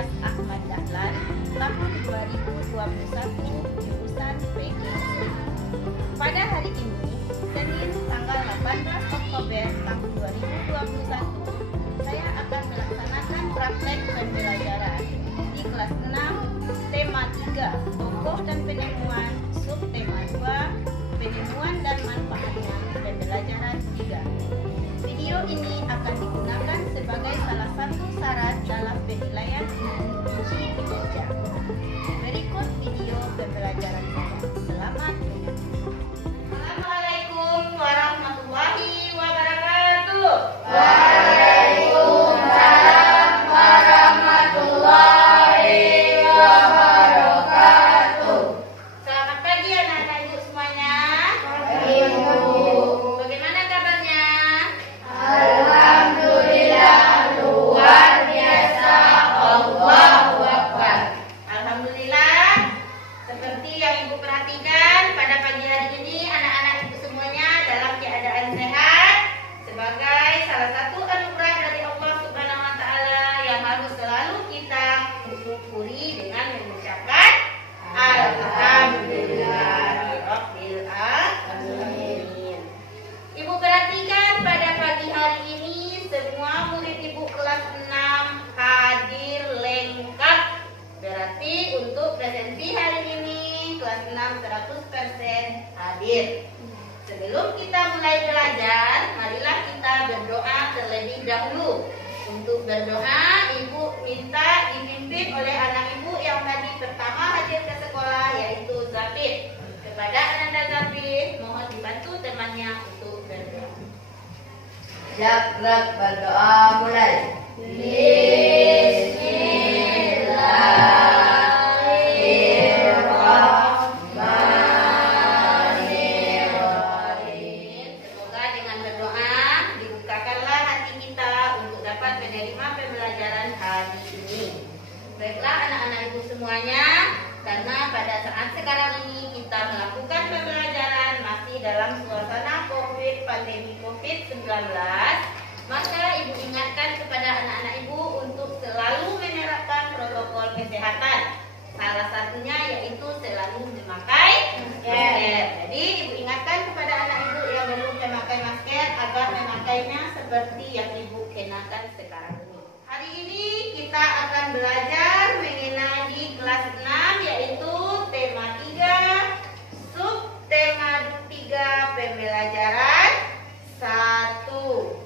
kelas Ahmad Dahlan tahun 2021 jurusan PG. Pada hari ini, Senin tanggal 18 Oktober tahun 2021, saya akan melaksanakan praktek pembelajaran di kelas 6, tema 3, tokoh dan penemuan, subtema 2, penemuan dan manfaatnya, pembelajaran 3. Video ini akan digunakan sebagai salah satu syarat dalam penilaian uji kinerja. Berikut video pembelajaran saya. Selamat menonton. Assalamualaikum warahmatullahi wabarakatuh. Waalaikumsalam warahmatullahi wabarakatuh. Selamat pagi anak-anak ibu semuanya. Ibu, Bagaimana kabarnya? alhamdulillah luar biasa. Allahu Akbar. Alhamdulillah. Seperti yang ibu perhatikan, pada pagi hari ini anak-anak ibu semuanya dalam keadaan sehat sebagai salah satu anugerah dari Allah Subhanahu wa taala yang harus selalu kita syukuri dengan mengucapkan alhamdulillah rabbil alamin. Ibu perhatikan pada pagi hari ini semua murid ibu kelas 6 hadir lengkap. Berarti untuk presensi hari ini kelas 6 100% hadir. Sebelum kita mulai belajar, marilah kita berdoa terlebih dahulu. Untuk berdoa, ibu minta dipimpin oleh anak ibu yang tadi pertama hadir ke sekolah, yaitu Zafir. Kepada Ananda Zafir, mohon dibantu temannya untuk berdoa. Siap-siap berdoa mulai. Bismillahirrahmanirrahim. Semoga dengan berdoa dibukakanlah hati kita untuk dapat menerima pembelajaran hari ini. Baiklah anak-anak ibu semuanya, karena pada saat sekarang ini kita melakukan pembelajaran masih dalam suasana pandemi COVID-19, maka ibu ingatkan kepada anak-anak ibu untuk selalu menerapkan protokol kesehatan. Salah satunya yaitu selalu memakai masker. Jadi ibu ingatkan kepada anak ibu yang belum memakai masker agar memakainya seperti yang ibu kenakan sekarang ini. Hari ini kita akan belajar mengenai di kelas 6 yaitu tema 3, subtema 3 pembelajaran 1,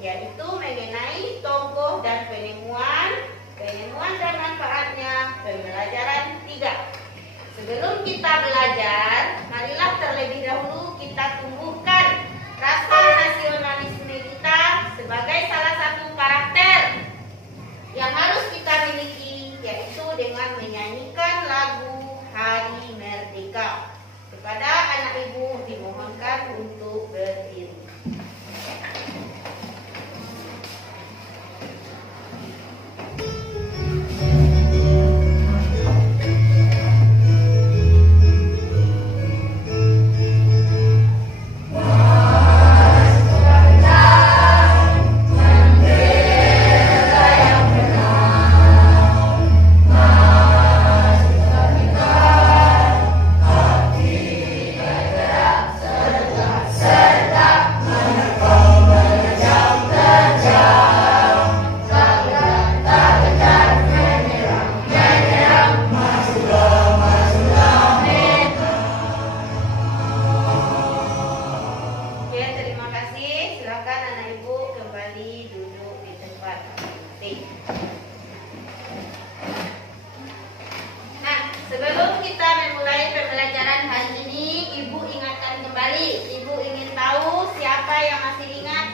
yaitu mengenai tokoh dan penemuan dan manfaatnya, pembelajaran 3. Sebelum kita belajar, marilah terlebih dahulu kita tumbuhkan rasa nasionalisme kita sebagai salah satu karakter yang harus kita miliki, yaitu dengan menyanyikan lagu Hari Merdeka. Kepada anak ibu dimohonkan untuk berdiri.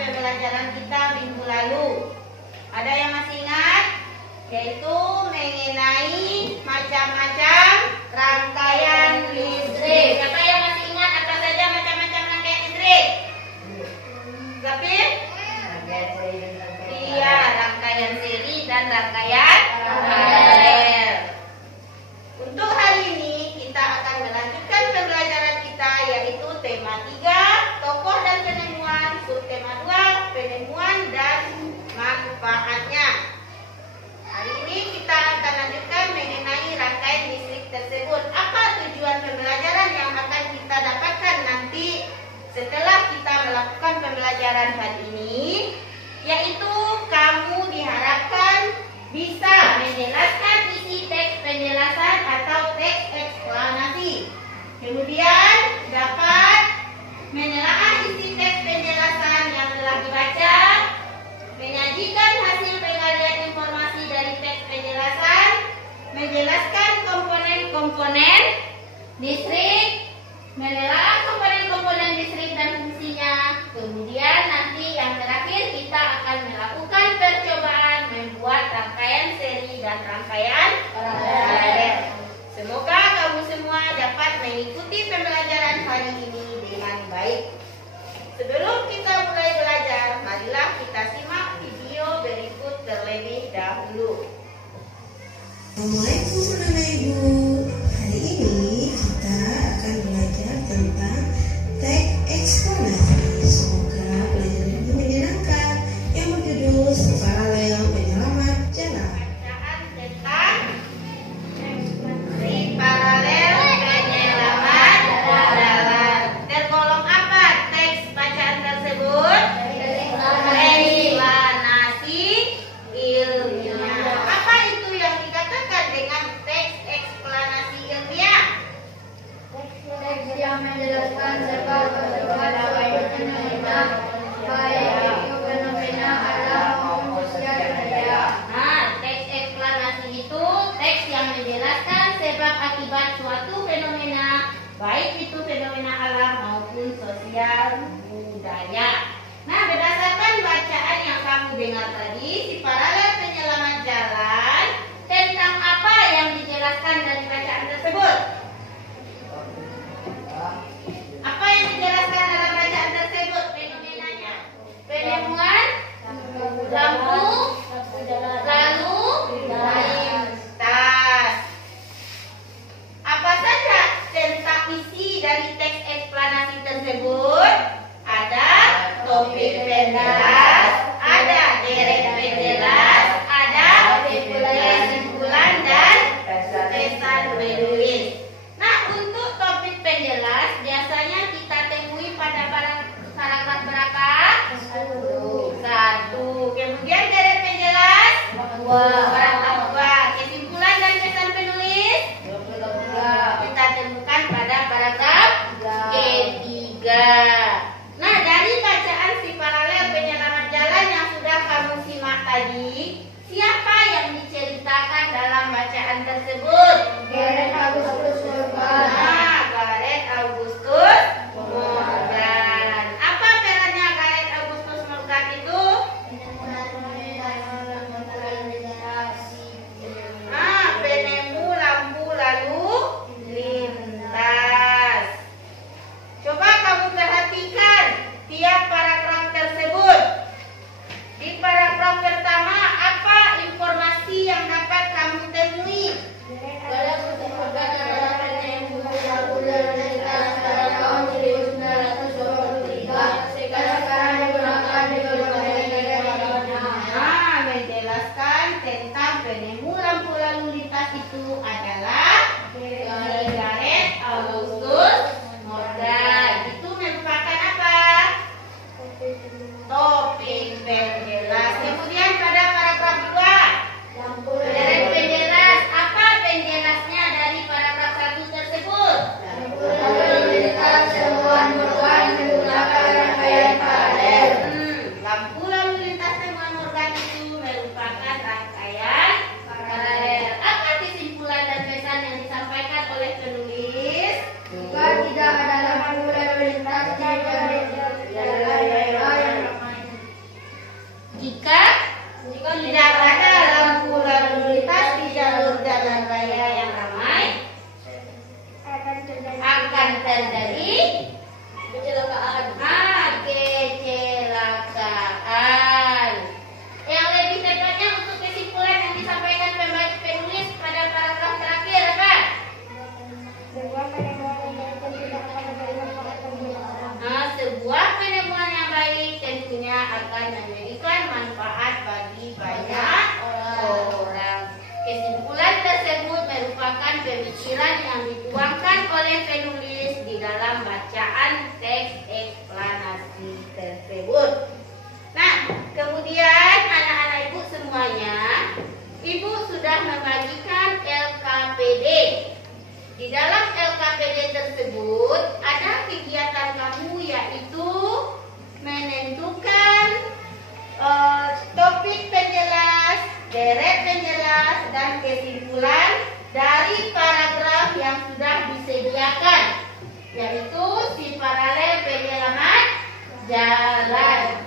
Pembelajaran kita minggu lalu. Ada yang masih ingat? Yaitu mengenai macam-macam rangkaian listrik. Siapa yang masih ingat apa saja macam-macam rangkaian listrik? Zafir? Iya, rangkaian seri dan rangkaian paralel. Untuk hari ini kita akan melanjutkan pembelajaran kita yaitu tema 3, tokoh dan penemuan, subtema 2, penemuan dan manfaatnya. Hari ini kita akan lanjutkan menjelaskan komponen-komponen distrik, menelaah komponen-komponen distrik dan fungsinya. Kemudian nanti yang terakhir kita akan melakukan percobaan membuat rangkaian seri dan rangkaian paralel. Semoga kamu semua dapat mengikuti pembelajaran hari ini dengan baik. Sebelum kita mulai belajar, marilah kita simak video berikut terlebih dahulu. Assalamualaikum Bapak Ibu. Hari ini kita akan belajar tentang teks eksponasi. Semoga pelajaran ini menyenangkan. Yang berjudul Paralel Penyelamat Jalan. Bacaan tentang paralel penyelamat jalan. Tergolong apa teks bacaan tersebut? Eksplanasi ilmiah. Apa itu yang dikatakan dengan teks eksplanasi ilmiah? Teks yang menjelaskan sebab akibat suatu fenomena, baik itu fenomena alam maupun sosial budaya. Nah, teks eksplanasi itu teks yang menjelaskan sebab akibat suatu fenomena, baik itu fenomena alam maupun sosial budaya. Nah, berdasarkan bacaan yang kamu dengar tadi, si paralel penyelamat jalan, tentang apa yang dijelaskan dari bacaan tersebut? Apa yang dijelaskan dalam bacaan tersebut fenomenanya? Penemuan lampu lalu lintas. Apa saja tentang isi dari teks eksplanasi tersebut? Ada topik penjelas, ada deret penjelas, ada kesimpulan dan pesan penulis. Nah, untuk topik penjelas biasanya kita temui pada paragraf berapa? Satu. Kemudian deret penjelas? Paragraf 2. Kesimpulan dan pesan penulis? Kita temukan pada paragraf ketiga. Nah, dari bacaan si paralel penyelamat jalan yang sudah kamu simak tadi, siapa yang diceritakan dalam bacaan tersebut? Gareth Augustus Morgan. Nah, Gareth Augustus Morgan. Apa perannya Gareth Augustus Morgan itu? Penemu lampu lalu lintas. Coba kamu perhatikan tiap paragraf tersebut. Di paragraf pertama, apa informasi yang dapat kamu temui? Gareth Augustus Morgan adalah penemu lampu lalu lintas pada tahun 1923. Sekarang digunakan di berbagai negara. Menjelaskan tentang penemu lampu lalu lintas itu adalah Gareth Augustus Morgan. Itu merupakan apa? Topik penjelas. Kemudian pada paragraf 2, deret penjelas. Apa penjelasnya dari paragraf 1 tersebut? Lampu lalu lintas temuan Morgan menggunakan rangkaian paralel. Lampu lalu lintas temuan Morgan itu merupakan rangkaian paralel. Apa kesimpulan dan pesan yang disampaikan oleh penulis? Jika tidak ada lampu lalu lintas di jalan raya yang ramai. Jika tidak ada lampu lalu lintas di jalur jalan raya yang ramai, akan terjadi Kecelakaan. Kecelakaan. Yang lebih tepatnya untuk kesimpulan yang disampaikan penulis pada paragraf terakhir apa? Sebuah penemuan yang baik tentunya akan memberikan manfaat bagi banyak orang. Kesimpulan tersebut merupakan pemikiran yang dituangkan oleh penulis di dalam bacaan teks eksplanasi tersebut. Nah, kemudian anak-anak ibu semuanya, ibu sudah membagikan LKPD. Di dalam LKPD tersebut ada kegiatan kamu yaitu menentukan topik penjelas, deret penjelas, dan kesimpulan dari paragraf yang sudah disediakan, yaitu si paralel penyelamat jalan.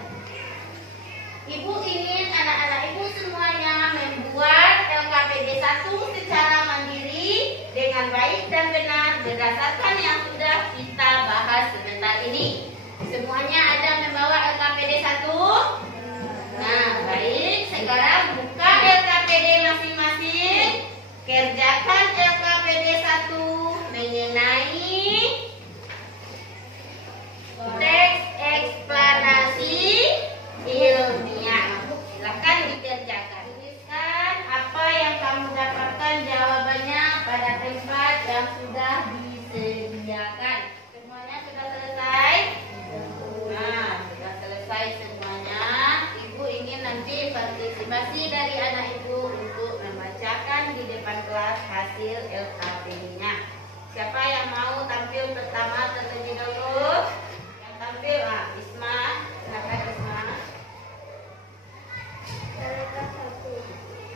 Ibu ingin anak-anak ibu semuanya membuat LKPD 1 secara mandiri dengan baik dan benar berdasarkan yang sudah kita bahas sebentar ini. Semuanya ada membawa LKPD 1? Nah, baik. Sekarang buka LKPD masing-masing. Kerjakan LKPD 1 mengenai teks eksplanasi ilmiah. Silakan dikerjakan. Tuliskan apa yang kamu dapatkan jawabannya pada tempat yang sudah disediakan. Semuanya sudah selesai? Nah, sudah selesai semuanya. Ibu ingin nanti partisipasi dari anak ibu untuk membacakan di depan kelas hasil LKPD-nya. Siapa yang mau tampil pertama terlebih dahulu? Yang tampil, Isma. Silakan Isma. Paragraf 1.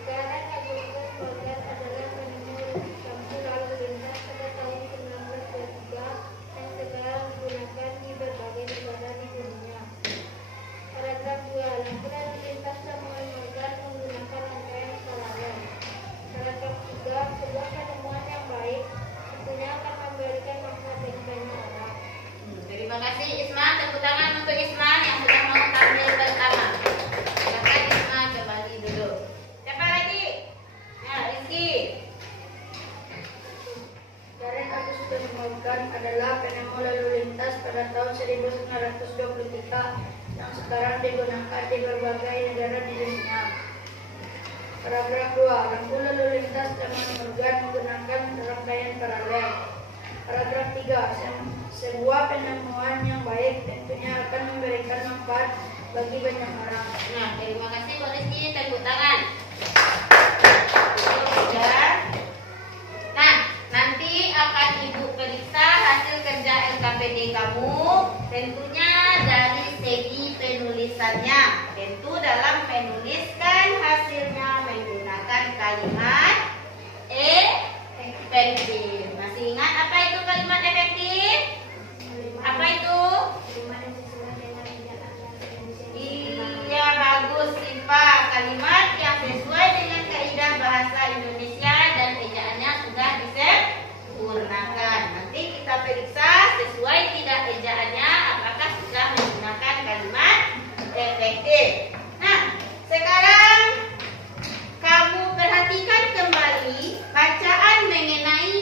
Jalan Agustus Borges adalah penemu lampu lalu lintas pada tahun 1923 yang sekarang digunakan di berbagai negara di dunia. Paragraf 2. Lampu lalu lintas Samuel Morgan menggunakan rangkaian paralel. Paragraf 3. Sebuah penemuan yang baik tentunya akan memberikan manfaat bagi banyak orang. Terima kasih Isma. Tepuk tangan untuk Isma yang sudah mau tampil pertama. Silakan Isma kembali duduk. Siapa lagi? Nah, Rizky. Jalan Agustus Morgan adalah penemu lalu lintas pada tahun 1923 yang sekarang digunakan di berbagai negara di dunia. Paragraf 2. Lampu lalu lintas Samuel Morgan menggunakan rangkaian paralel. Paragraf 3. Sebuah penemuan yang baik tentunya akan memberikan manfaat bagi banyak orang. Nah, terima kasih Bu Rizky. Tepuk tangan. Sudah. Nah, nanti akan Ibu periksa hasil kerja LKPD kamu. Tentunya dari segi penulisannya. Tentu dalam menuliskan hasilnya menggunakan kalimat efektif. Masih ingat apa itu kalimat efektif? Apa itu? Iya, bagus Siva. Kalimat yang sesuai dengan kaidah bahasa Indonesia dan ejaannya sudah disempurnakan. Nanti kita periksa sesuai tidak ejaannya apakah sudah menggunakan kalimat efektif. Nah, sekarang kamu perhatikan kembali bacaan mengenai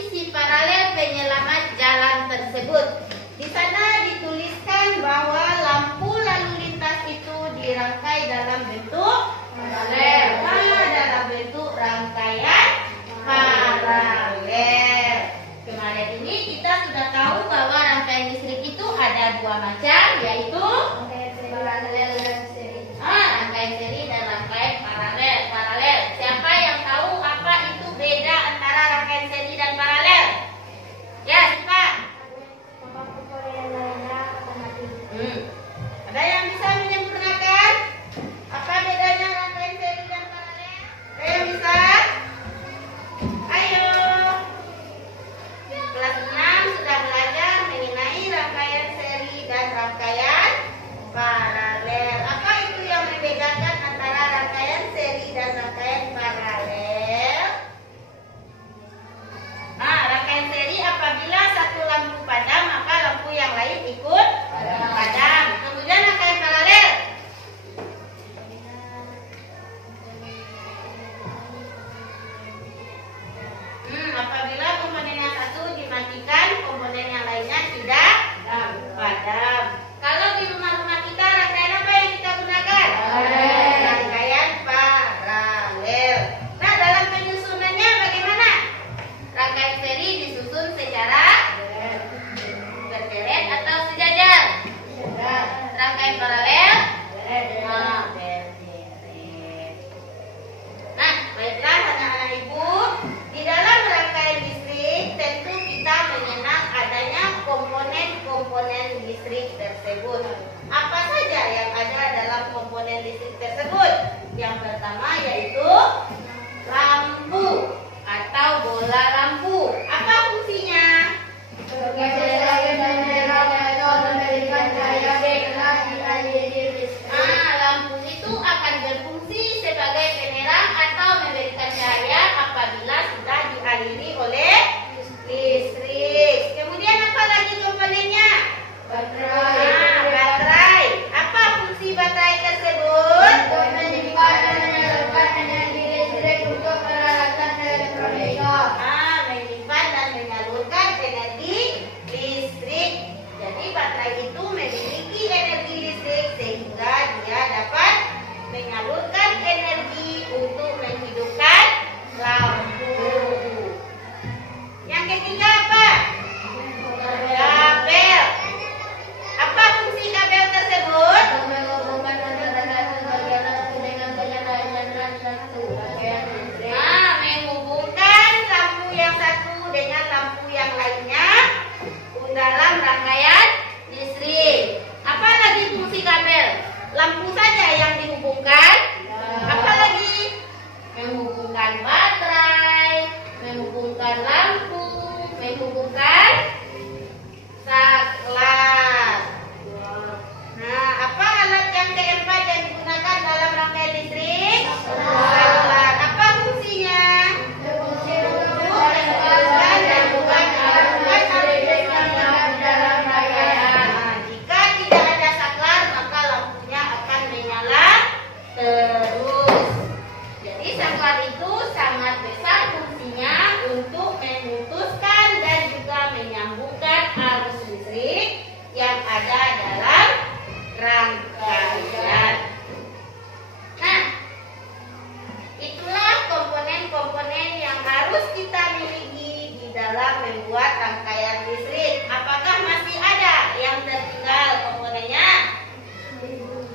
membuat rangkaian listrik. Apakah masih ada yang tertinggal komponennya?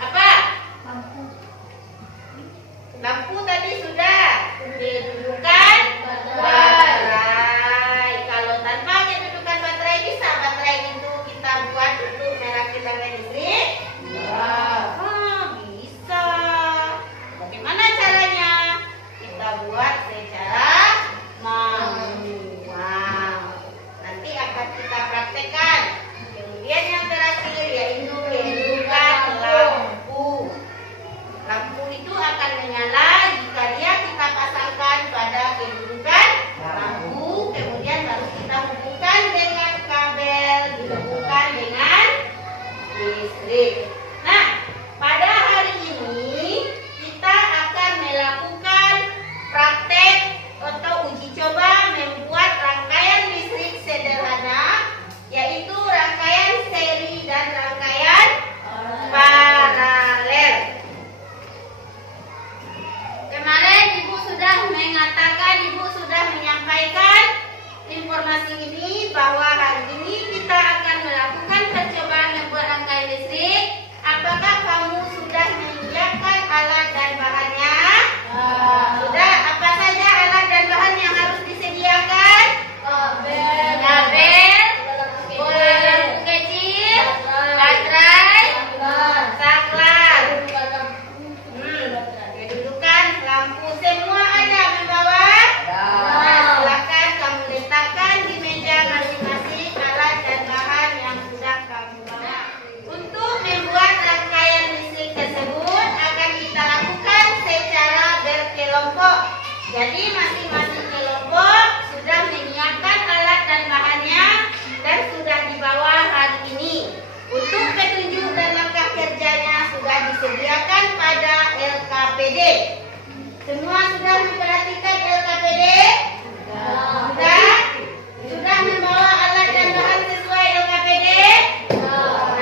Apa? Lampu tadi sudah kedudukan baterai. Kalau tanpa kedudukan baterai bisa baterai itu kita buat untuk merakit listrik? Bisa. Bagaimana caranya? Kita buat secara manual. Nanti akan kita praktekkan. Kemudian yang terakhir yaitu kedudukan lampu. Lampu itu akan menyala jika kita pasangkan pada kedudukan lampu. Kemudian baru kita hubungkan dengan kabel, dihubungkan dengan listrik. Nah, pada hari ini kita akan melakukan praktek atau uji coba membuat rangkaian listrik sederhana, yaitu rangkaian seri dan rangkaian paralel. Kemarin Ibu sudah mengatakan, Ibu sudah menyampaikan informasi ini bahwa hari ini kita akan melakukan percobaan membuat rangkaian listrik. Apakah kamu sudah menyiapkan alat dan bahannya? Sudah. Apa saja alat dan bahan yang harus disediakan? Kabel, bola lampu kecil, baterai, saklar. Kedudukan lampu semua ada membawa? Silakan kamu letakkan di meja masing-masing alat dan bahan yang sudah kamu bawa. Untuk membuat rangkaian listrik tersebut akan kita lakukan secara berkelompok. Jadi masing-masing kelompok sudah menyiapkan alat dan bahannya dan sudah dibawa hari ini. Untuk petunjuk dan langkah kerjanya sudah disediakan pada LKPD. Semua sudah memperhatikan LKPD? Sudah? Sudah membawa alat dan bahan sesuai LKPD?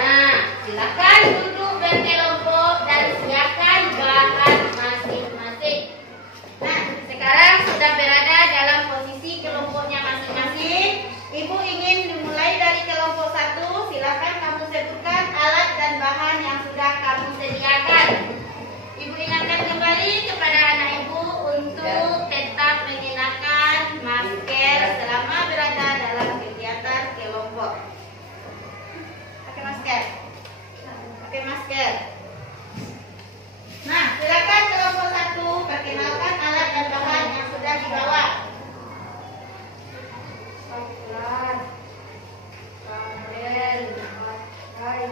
Nah, silakan duduk berkelompok dan siapkan bahan masing-masing. Nah, sekarang sudah berada dalam posisi kelompoknya masing-masing. Ibu ingin dimulai dari kelompok 1. Silakan kamu sebutkan alat dan bahan yang sudah kamu sediakan. Ibu ingatkan kembali kepada anak ibu untuk tetap mengenakan masker selama berada dalam kegiatan kelompok. Pakai masker. Pakai masker. Nah, silakan kelompok 1 perkenalkan alat dan bahan yang sudah dibawa. Saklar, kabel, baterai,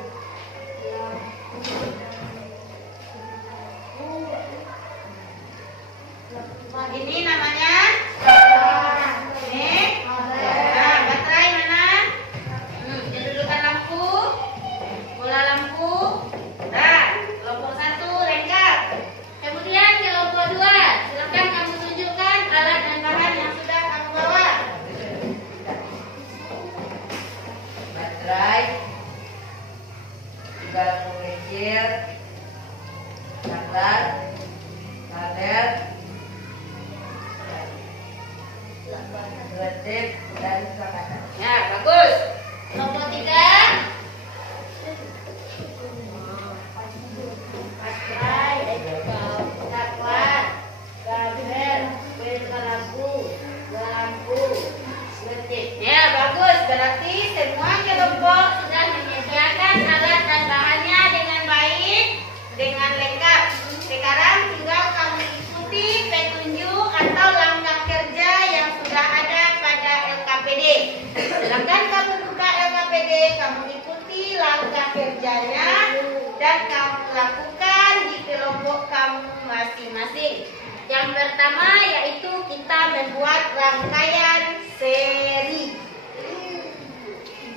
ini namanya baterai mana? Kedudukan lampu, bola lampu. Nah, kelompok 1 lengkap. Kemudian kelompok 2, silakan kamu tunjukkan alat dan bahan yang sudah kamu bawa. Baterai, lampu kecil, saklar, kabel, letip, dan selangkah. Ya, bagus. Kelompok 3. Baterai, saklar, kabel, lampu, letip. Ya, bagus. Berarti semua kelompok sudah menyediakan alat dan bahannya dengan baik, dengan lengkap. Sekarang tinggal kamu ikuti petunjuk atau langkah kerja yang sudah ada pada LKPD. Silakan kamu buka LKPD, kamu ikuti langkah kerjanya dan kamu lakukan di kelompok kamu masing-masing. Yang pertama yaitu kita membuat rangkaian seri.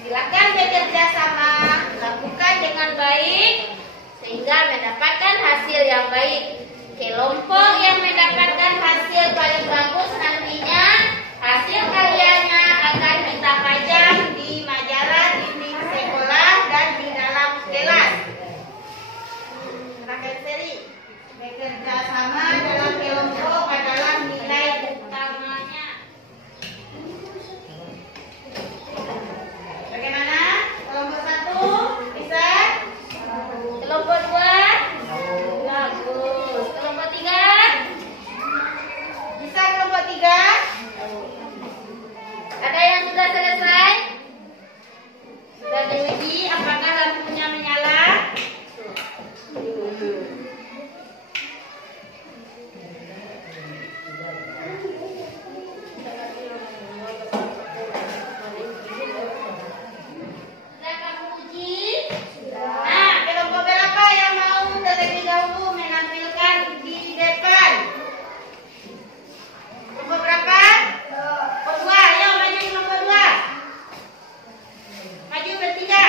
Silakan bekerja sama, lakukan dengan baik sehingga mendapatkan hasil yang baik. Kelompok yang mendapatkan hasil paling bagus nantinya hasil karyanya akan kita pajang di majalah dinding sekolah dan di dalam kelas. Rangkaian seri bekerja sama dalam kelompok adalah nilai utamanya. selesai? Sudah diuji, apakah lampunya menyala? Sudah kamu uji? Nah, kelompok berapa yang mau terlebih dahulu menampilkan di depan? Kelompok berapa? Kelompok 2, ayo maju kelompok 2. Maju bertiga.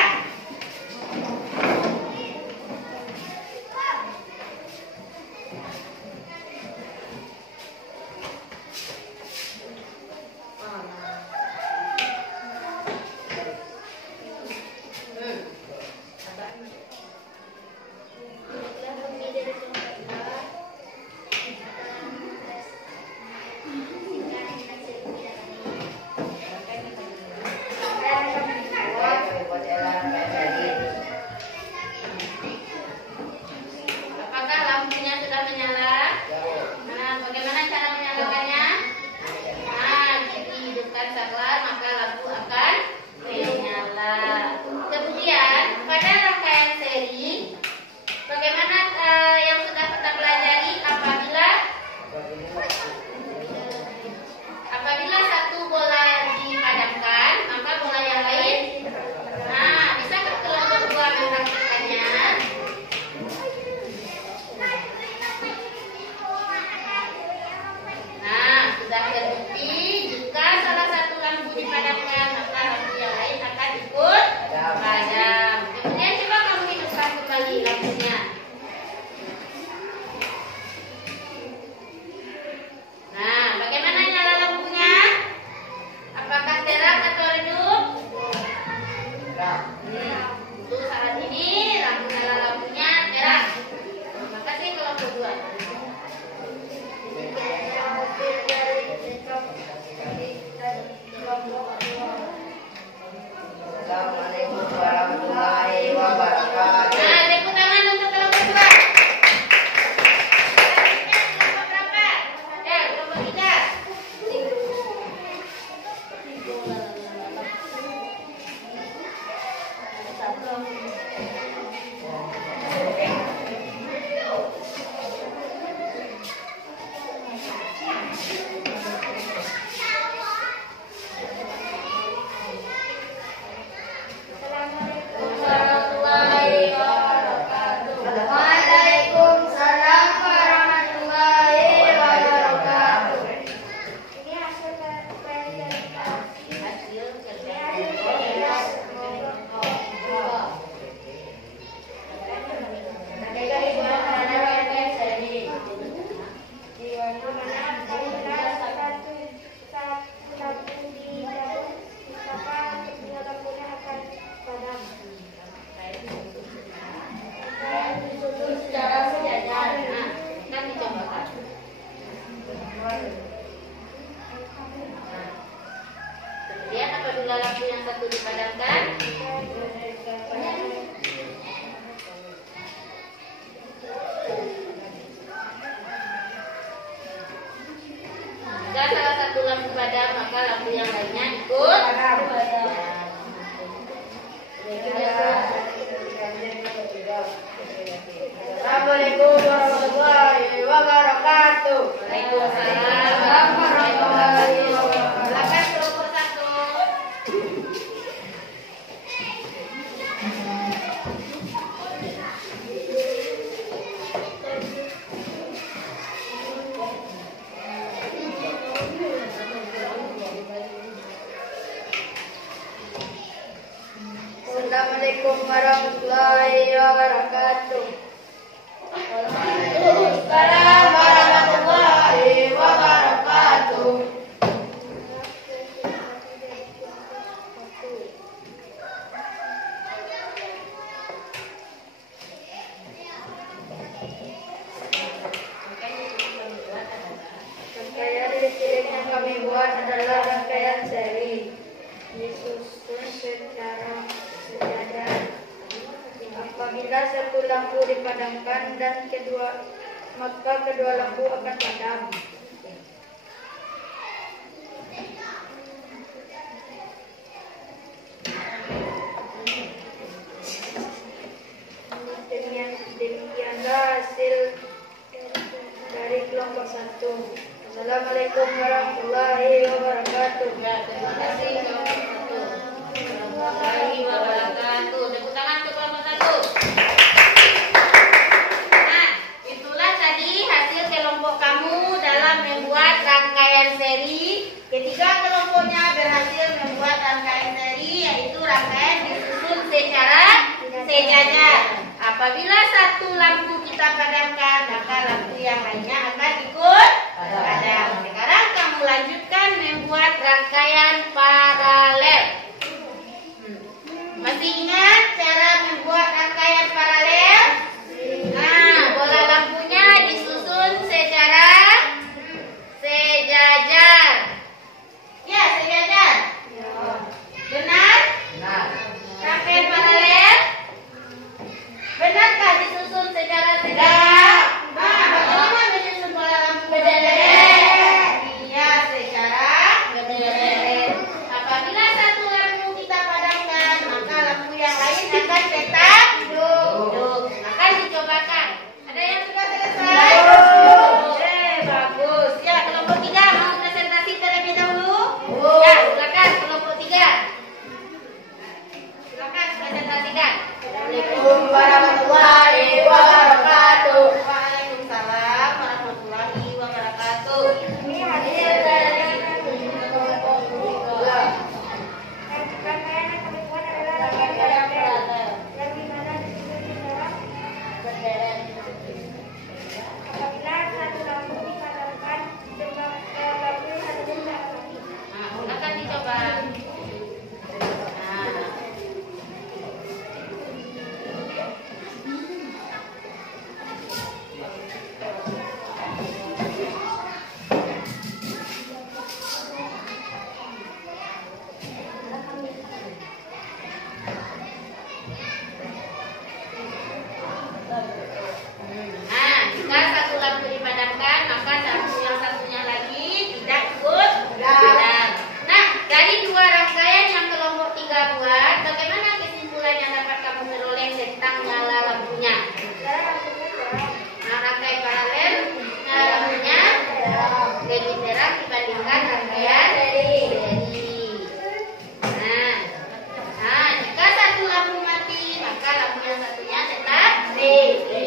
Apakah lampunya sudah menyala? Nah, bagaimana cara menyalakannya? Nah, jika hidupkan saklar, maka lampu akan menyala. Kemudian, pada rangkaian seri, bagaimana yang sudah kita pelajari apabila satu bola dipadamkan, maka bola yang lain. Nah, bisakah kelompok 2 mempraktikkannya? Nah, sudah terbukti jika salah satu lampu dipadamkan, maka lampu yang lain akan ikut padam. Kemudian coba kamu hidupkan kembali lampunya. Nah, bagaimana nyala lampunya? Apakah terang atau redup? Untuk saat ini nyala lampunya terang. Makasih kelompok 2. Assalamualaikum warahmatullahi wabarakatuh. Nah, tepuk tangan untuk kelompok 2. Kelompok berapa? Kelompok 3. Waalaikumsalam warahmatullahi wabarakatuh. Ini hasil verifikasi Hasil kerja. Secara sejajar. Nah, kan dicobakan. Kemudian apabila lampu yang satu dipadamkan, jika salah satu lampu padam, maka lampu yang lainnya ikut padam. Assalamualaikum warahmatullahi wabarakatuh. Waalaikumsalam warahmatullahi wabarakatuh. Silakan kelompok 1. Assalamualaikum warahmatullahi wabarakatuh. Waalaikumsalam warahmatullahi wabarakatuh. Rangkaian listrik yang kami buat adalah rangkaian seri. Disusun secara sejajar. Apabila satu lampu dipadamkan dan maka kedua lampu akan padam. Assalamualaikum warahmatullahi wabarakatuh. Ya, terima kasih warahmatullahi wabarakatuh. Tepuk tangan untuk kelompok 1. Nah, itulah tadi hasil kelompok kamu dalam membuat rangkaian seri. Ketiga kelompoknya berhasil membuat rangkaian seri, yaitu rangkaian disusun secara sejajar. Apabila satu lampu kita padamkan, maka lampu yang lainnya akan ikut padam. Sekarang kamu lanjutkan membuat rangkaian paralel. Masih ingat cara membuat rangkaian paralel? Nah, bola lampunya disusun secara sejajar. Ya, sejajar. Benar? Benar. Rangkaian paralel? Benarkah disusun secara sejajar? Nah, bagaimana menyusun bola lampu berderet? Iya, secara berderet. Apabila satu lampu kita padamkan, maka lampu yang lain akan tetap hidup. Akan dicobakan. Ada yang sudah selesai? Bagus. Ya, kelompok 3 mau presentasi terlebih dahulu? Ya, silakan kelompok 3. Silakan presentasikan. Assalamualaikum warahmatullahi wabarakatuh. Waalaikumsalam warahmatullahi wabarakatuh. Ini hasil dari kelompok 2. Rangkaian yang kami buat adalah rangkaian paralel, yang dimana disusun secara Berderet. apabila satu lampu dipadamkan, sebab lampu yang satunya tidak mati. Nah, silakan dicoba. Nah. Nah, jika satu lampu dipadamkan, maka lampu yang satunya lagi tidak ikut padam. Nah, dari dua rangkaian yang kelompok 3 buat, bagaimana kesimpulan yang dapat kamu peroleh tentang nyala lampunya? Nah, rangkaian paralel, nyala lampunya lebih terang dibandingkan rangkaian seri. Nah, jika satu lampu mati, maka lampu yang satunya tetap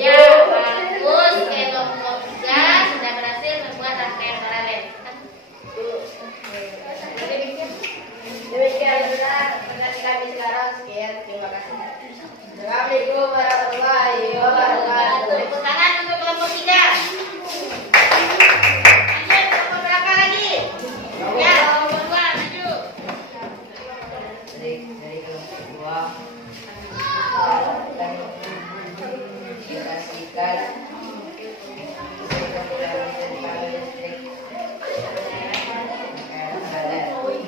ya, bagus. Kelompok 3 sudah berhasil membuat rangkaian paralel. Demikianlah presentasi kami sekarang. Sekian, terima kasih. Assalamualaikum warahmatullahi wabarakatuh. Tepuk tangan untuk kelompok 3. Lanjut, kelompok berapa lagi? Ya, kelompok 2, maju. Dari kelompok 2 dikasihkan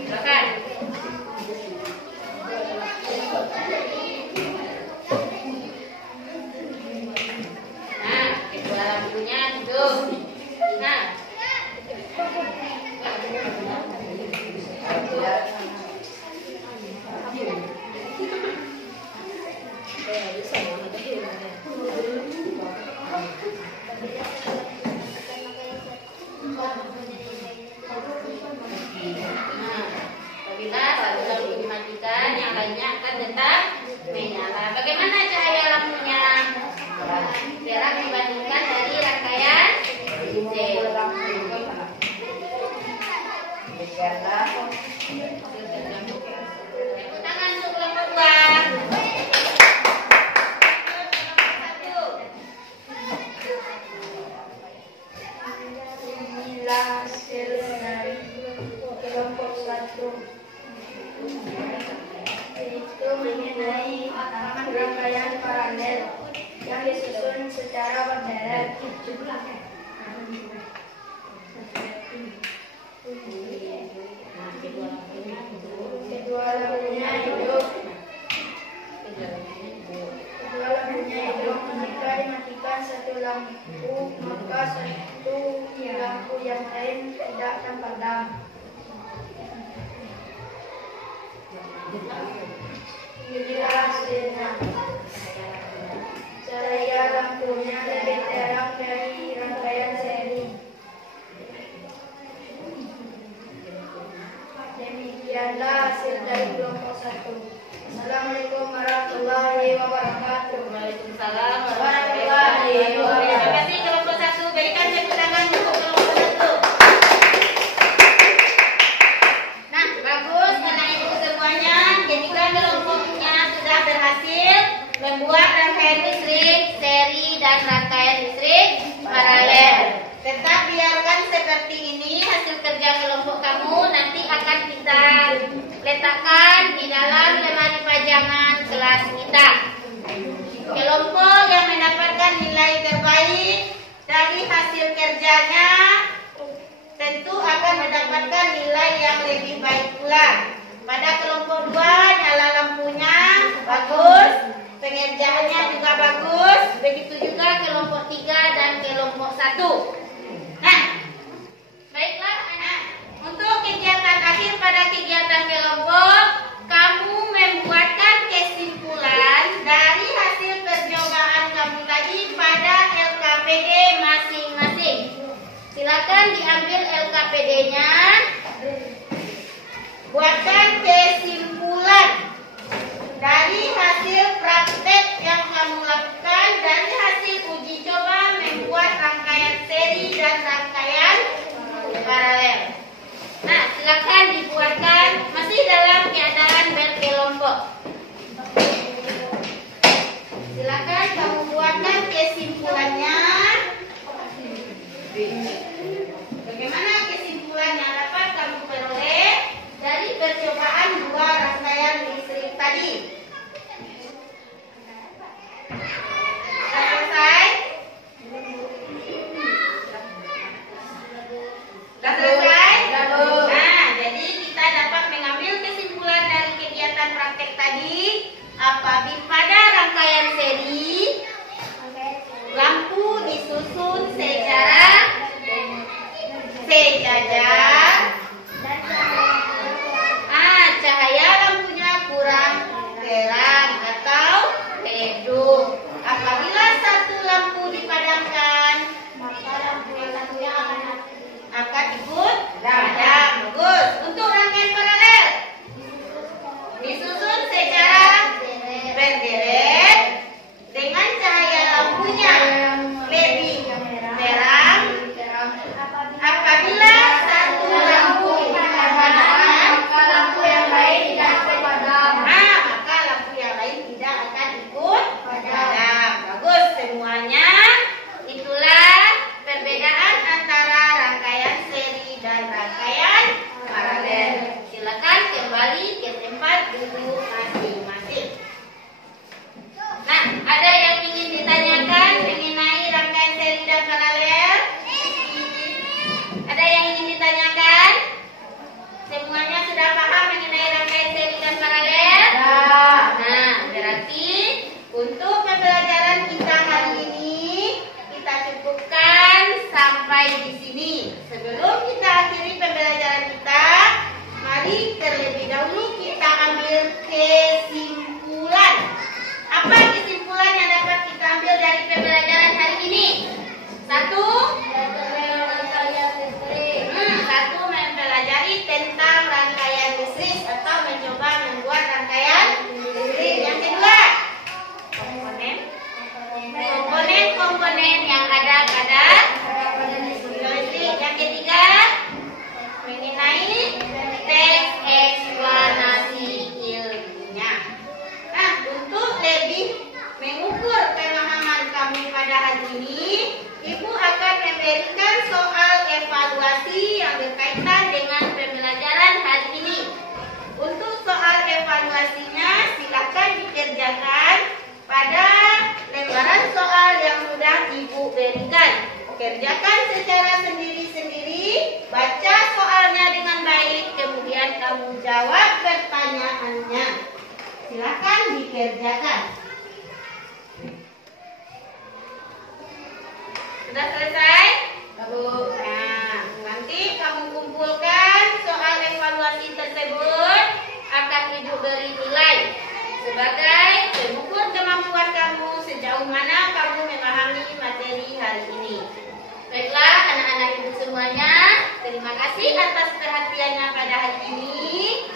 Silakan. Nah, kedua lampunya hidup. Nah, apabila satu lampu dimatikan, yang lainnya akan tetap menyala. Bagaimana cahaya lampunya? Terang dibandingkan dari rangkaian sel. Demikianlah Tepuk tangan untuk kelompok 2. inilah hasil dari kelompok 1, yaitu mengenai rangkaian paralel yang disusun secara berderet. Kedua lampunya hidup. Jika dimatikan satu lampu, maka satu lampu yang lain tidak akan padam. Inilah hasilnya. Cahaya lampunya lebih terang dari rangkaian seri. Demikianlah hasil dari kelompok 1. Assalamualaikum warahmatullahi wabarakatuh. Waalaikumsalam warahmatullahi wabarakatuh. Terima kasih kelompok 1. Berikan tepuk tangan untuk kelompok 1. Nah, bagus anak ibu semuanya. Ketika kelompoknya sudah berhasil membuat rangkaian listrik seri dan rangkaian listrik paralel. Tetap biarkan seperti ini hasil kerja kelompok kamu nanti akan kita letakkan di dalam lemari pajangan kelas kita. Kelompok yang mendapatkan nilai terbaik dari hasil kerjanya tentu akan mendapatkan nilai yang lebih baik pula. Pada kelompok 2 nyala lampunya bagus, pengerjaannya juga bagus, begitu juga kelompok 3 dan kelompok 1. Nah, baiklah anak, untuk kegiatan akhir pada kegiatan kelompok, kamu membuatkan kesimpulan dari hasil percobaan kamu tadi pada LKPD masing-masing. Silakan diambil LKPD-nya, buatkan kesimpulan dari hasil praktek yang kamu lakukan dari hasil uji coba membuat rangkaian seri dan rangkaian paralel. Nah, silakan dibuatkan masih dalam keadaan berkelompok. Silakan kamu buatkan kesimpulannya. Bagaimana kesimpulan yang dapat kamu peroleh dari percobaan 2 rangkaian listrik tadi? Sudah selesai? Sudah selesai? Nah, jadi kita dapat mengambil kesimpulan dari kegiatan praktek tadi. Apabila pada rangkaian seri lampu disusun secara sejajar, cahaya lampunya kurang terang atau redup. Apabila satu lampu dipadamkan, maka lampu yang satunya akan ikut padam. Bagus. Untuk rangkaian paralel disusun secara berderet dengan cahaya lampunya lebih terang. Apabila satu lampu dipadamkan, maka lampu yang lain tidak akan padam. Maka lampu yang lain tidak akan ikut padam. Bagus semuanya. Itulah perbedaan antara rangkaian seri dan rangkaian paralel. Silakan kembali ke tempat duduk masing-masing. Nah, ada yang ingin ditanyakan mengenai rangkaian seri dan paralel? Ada yang ingin ditanyakan? Semuanya sudah paham mengenai rangkaian seri dan paralel? Nah, berarti untuk pembelajaran kita hari ini kita cukupkan sampai di sini. Sebelum kita akhiri pembelajaran kita, mari terlebih dahulu kita ambil kesimpulan. Apa kesimpulan yang dapat kita ambil dari pembelajaran hari ini? 1, mempelajari tentang rangkaian listrik atau mencoba membuat rangkaian listrik. Yang kedua, komponen yang ada pada listrik. Yang ketiga, mengenai teks eksplanasi ilmunya. Nah, untuk lebih mengukur pemahaman kami pada hari ini, Ibu akan memberikan soal evaluasi yang berkaitan dengan pembelajaran hari ini. Untuk soal evaluasinya, silakan dikerjakan pada lembaran soal yang sudah Ibu berikan. Kerjakan secara sendiri-sendiri, baca soalnya dengan baik, kemudian kamu jawab pertanyaannya. Silakan dikerjakan. Sudah selesai? Bagus. Nah, nanti kamu kumpulkan soal evaluasi tersebut, akan Ibu beri nilai sebagai pengukur kemampuan kamu sejauh mana kamu memahami materi hari ini. Baiklah anak-anak Ibu semuanya, terima kasih atas perhatiannya pada hari ini.